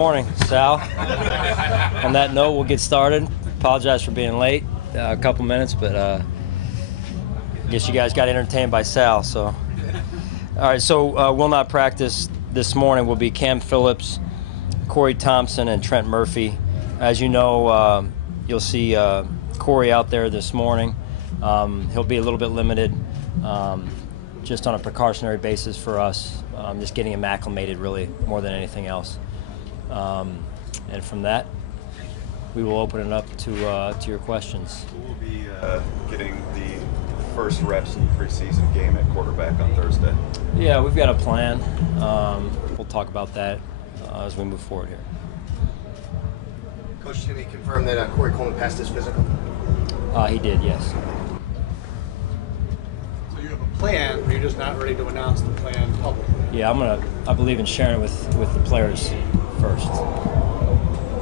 Morning, Sal. On that note, we'll get started. Apologize for being late, a couple minutes, but I guess you guys got entertained by Sal. So, all right. So we'll not practice this morning. Will be Cam Phillips, Corey Thompson, and Trent Murphy. As you know, you'll see Corey out there this morning. He'll be a little bit limited, just on a precautionary basis for us, just getting him acclimated, really, more than anything else. And from that, we will open it up to your questions. We'll be getting the first reps in the preseason game at quarterback on Thursday. Yeah, we've got a plan. We'll talk about that as we move forward here. Coach, can he confirm that Corey Coleman passed his physical? He did, yes. So you have a plan, but you're just not ready to announce the plan publicly. Yeah, I believe in sharing it with the players first.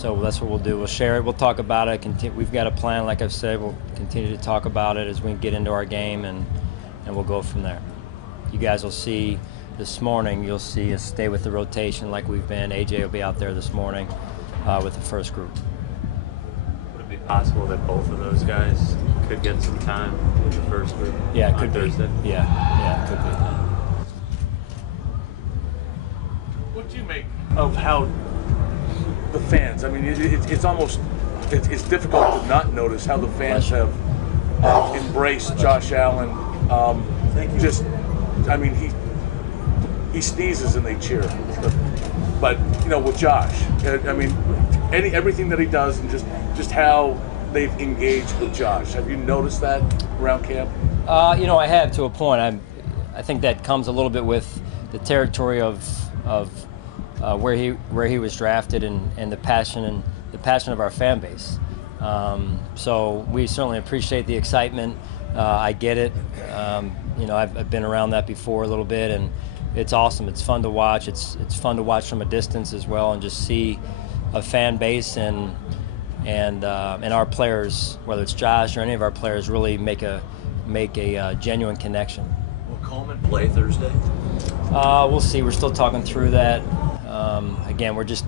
So that's what we'll do. We'll share it. We'll talk about it. We've got a plan, like I've said. We'll continue to talk about it as we get into our game, and we'll go from there. You guys will see this morning. You'll see us stay with the rotation like we've been. AJ will be out there this morning with the first group. Would it be possible that both of those guys could get some time with the first group? Yeah, it could be. Thursday? Yeah, it could be. What do you make of how the fans? I mean, it's almost it's difficult to not notice how the fans have embraced Josh Allen. I mean, he sneezes and they cheer. But you know, with Josh, I mean, everything that he does and just how they've engaged with Josh. Have you noticed that around camp? You know, I have to a point. I think that comes a little bit with the territory of where he was drafted and the passion of our fan base. So we certainly appreciate the excitement. I get it. You know, I've been around that before a little bit, and it's awesome. It's fun to watch. It's fun to watch from a distance as well, and just see a fan base and our players, whether it's Josh or any of our players, really make a genuine connection. Will Coleman play Thursday? We'll see. We're still talking through that. Again, we're just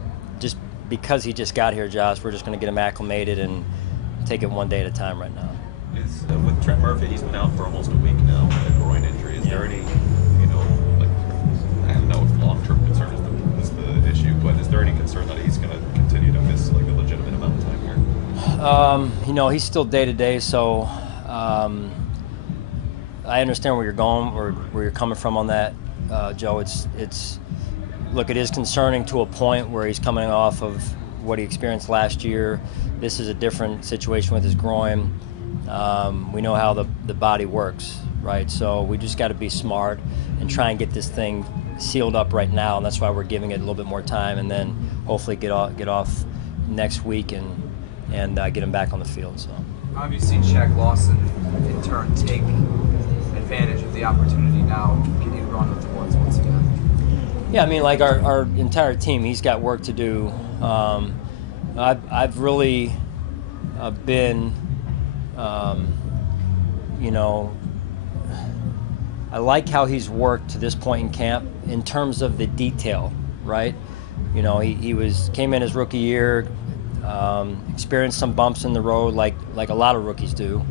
because he just got here, Josh, we're just going to get him acclimated and take it one day at a time right now. With Trent Murphy, he's been out for almost a week now with a groin injury. Is there any, like, I don't know if long-term concern is the issue, but is there any concern that he's going to continue to miss like a legitimate amount of time here? You know, he's still day-to-day, so I understand where you're going, where you're coming from on that, Joe. Look, it is concerning to a point where he's coming off of what he experienced last year. This is a different situation with his groin. We know how the body works, right? So we just got to be smart and try and get this thing sealed up right now, and that's why we're giving it a little bit more time, and then hopefully get off next week and get him back on the field. So obviously, Shaq Lawson in turn take advantage of the opportunity now, continue to run with the ones once again. Yeah, I mean, like our entire team, he's got work to do. I've really been, you know, I like how he's worked to this point in camp in terms of the detail, right? You know, he came in his rookie year, experienced some bumps in the road like a lot of rookies do.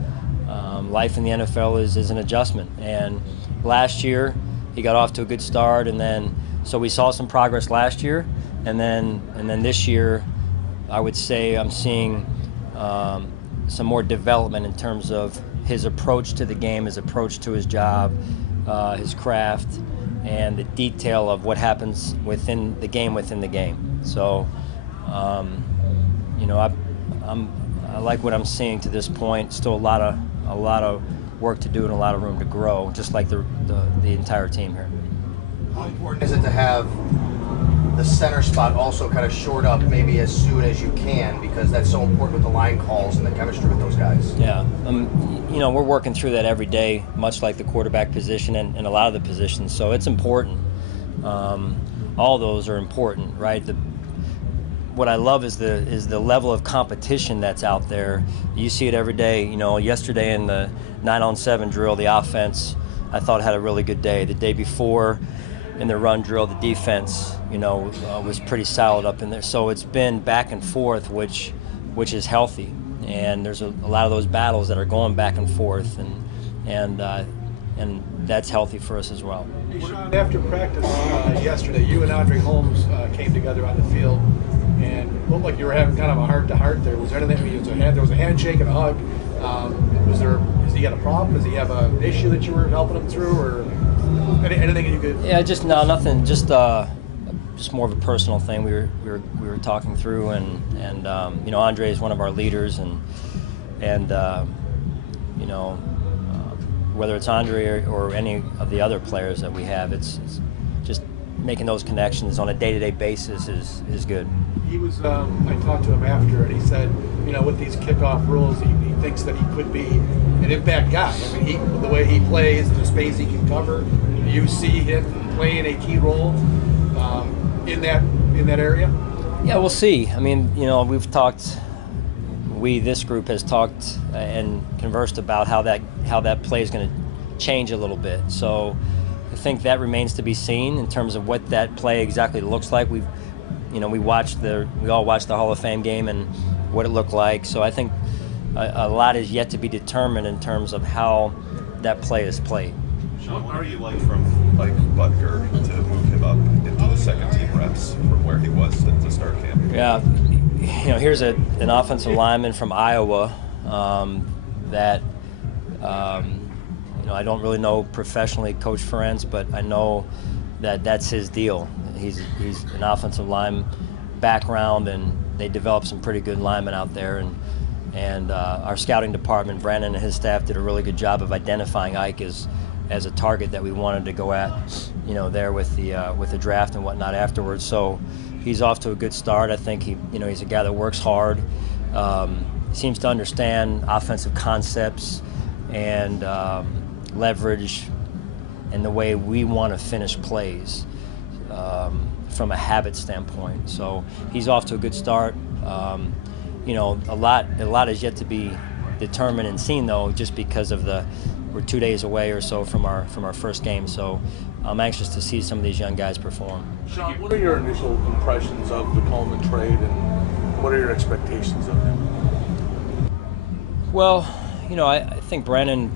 Life in the NFL is an adjustment, and last year he got off to a good start, and then so we saw some progress last year, and then this year I would say I'm seeing some more development in terms of his approach to the game, his approach to his job, his craft, and the detail of what happens within the game. So, you know, I like what I'm seeing to this point. Still a lot of work to do and a lot of room to grow, just like the entire team here. How important is it to have the center spot also kind of shored up maybe as soon as you can, because that's so important with the line calls and the chemistry with those guys? Yeah, you know, we're working through that every day, much like the quarterback position and a lot of the positions. So it's important. All those are important, right? What I love is the level of competition that's out there. You see it every day. You know, yesterday in the 9-on-7 drill, the offense I thought had a really good day. The day before in the run drill, the defense, was pretty solid up in there. So it's been back and forth, which is healthy. And there's a lot of those battles that are going back and forth, and that's healthy for us as well. Hey, Sean, after practice yesterday, you and Andre Holmes came together on the field, and it looked like you were having kind of a heart-to-heart there. Was there anything? There was a handshake and a hug. Has he got a problem? Does he have an issue that you were helping him through, or anything you could? Yeah, nothing. Just more of a personal thing. We were talking through, and Andre is one of our leaders, and whether it's Andre or any of the other players that we have, it's just making those connections on a day-to-day basis is good. He was. I talked to him after, and he said, with these kickoff rules, he thinks that he could be an impact guy. I mean, the way he plays, the space he can cover. Do you see him playing a key role in that area? Yeah, we'll see. I mean, we've talked. This group has talked and conversed about how that play is going to change a little bit. So I think that remains to be seen in terms of what that play exactly looks like. We all watched the Hall of Fame game and what it looked like. So I think a lot is yet to be determined in terms of how that play is played. Sean, what are you like from Butker to move him up into the second team reps from where he was to start camp? Yeah, here's an offensive lineman from Iowa that I don't really know professionally, Coach Ferenc, but I know that that's his deal. He's an offensive line background, and they developed some pretty good linemen out there. And our scouting department, Brandon and his staff, did a really good job of identifying Ike as a target that we wanted to go at, there with the draft and whatnot afterwards. So he's off to a good start. I think he's a guy that works hard, seems to understand offensive concepts and leverage and the way we want to finish plays from a habit standpoint. So he's off to a good start. A lot is yet to be determined and seen, though, just because of we're 2 days away or so from our first game. So I'm anxious to see some of these young guys perform. Sean, what are your initial impressions of the Coleman trade, and what are your expectations of him? Well, I think Brandon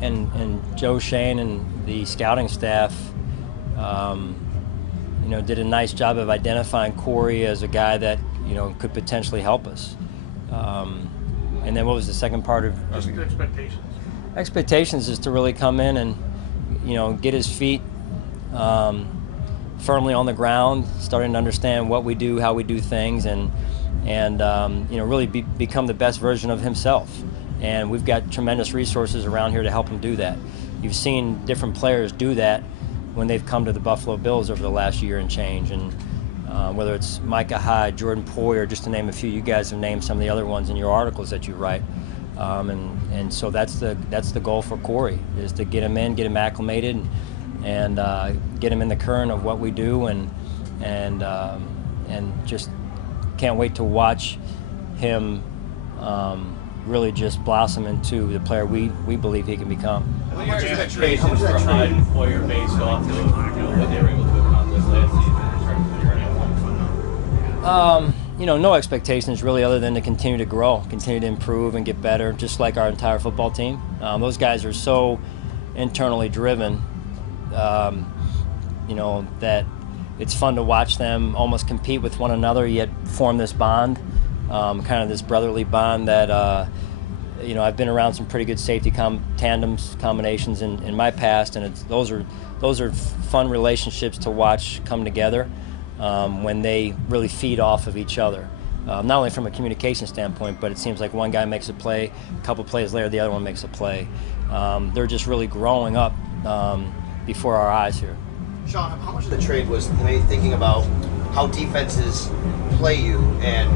and Joe Shane and the scouting staff, did a nice job of identifying Corey as a guy that could potentially help us. And then what was the second part of Expectations? Expectations is to really come in and get his feet firmly on the ground, starting to understand what we do, how we do things, and really become the best version of himself. And we've got tremendous resources around here to help him do that. You've seen different players do that when they've come to the Buffalo Bills over the last year and change. And whether it's Micah Hyde, Jordan Poyer, just to name a few, you guys have named some of the other ones in your articles that you write. And so that's the goal for Corey, is to get him in, get him acclimated, and get him in the current of what we do, and just can't wait to watch him really just blossom into the player we believe he can become. What are your expectations for Hyde and Poyer based off of what they were able to accomplish last season in terms of your NFL? No expectations really, other than to continue to grow, continue to improve and get better, just like our entire football team. Those guys are so internally driven, that it's fun to watch them almost compete with one another, yet form this bond, kind of this brotherly bond that, I've been around some pretty good safety tandems, combinations in my past, and those are fun relationships to watch come together. When they really feed off of each other, not only from a communication standpoint, but it seems like one guy makes a play, a couple plays later the other one makes a play. They're just really growing up before our eyes here. Sean, how much of the trade was thinking about how defenses play you and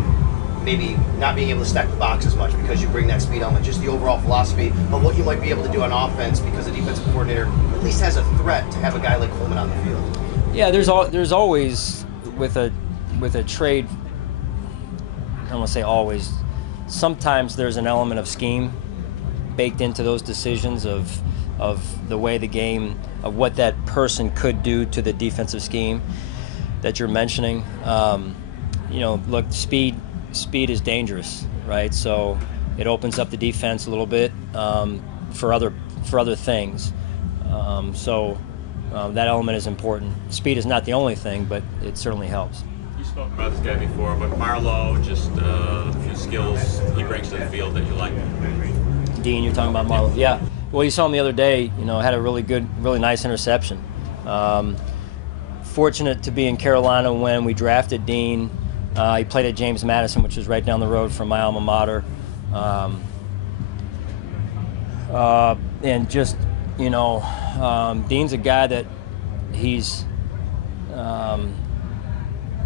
maybe not being able to stack the box as much because you bring that speed on, just the overall philosophy of what you might be able to do on offense because the defensive coordinator at least has a threat to have a guy like Coleman on the field? Yeah, there's always with a trade, I don't want to say always, sometimes there's an element of scheme baked into those decisions of the way the game, of what that person could do to the defensive scheme. that you're mentioning. You know, look, speed is dangerous, right? So it opens up the defense a little bit for other things. That element is important. Speed is not the only thing, but it certainly helps. You spoke about this guy before, but Marlowe, just a few skills he brings to the field that you like. Dean, you're talking about Marlowe. Yeah. Well, you saw him the other day. You know, had a really nice interception. Fortunate to be in Carolina when we drafted Dean. He played at James Madison, which is right down the road from my alma mater. And just, you know, Dean's a guy that he's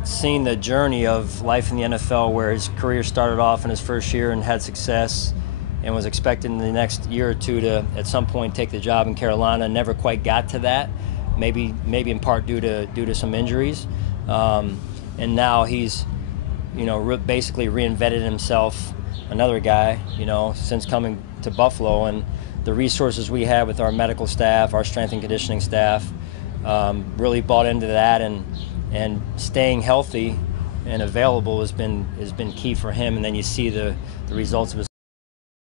seen the journey of life in the NFL, where his career started off in his first year and had success, and was expected in the next year or two to at some point take the job in Carolina. Never quite got to that, maybe in part due to some injuries, and now he's, you know, basically reinvented himself, another guy, you know, since coming to Buffalo. And the resources we have with our medical staff, our strength and conditioning staff, really bought into that, and staying healthy and available has been key for him. And then you see the results of his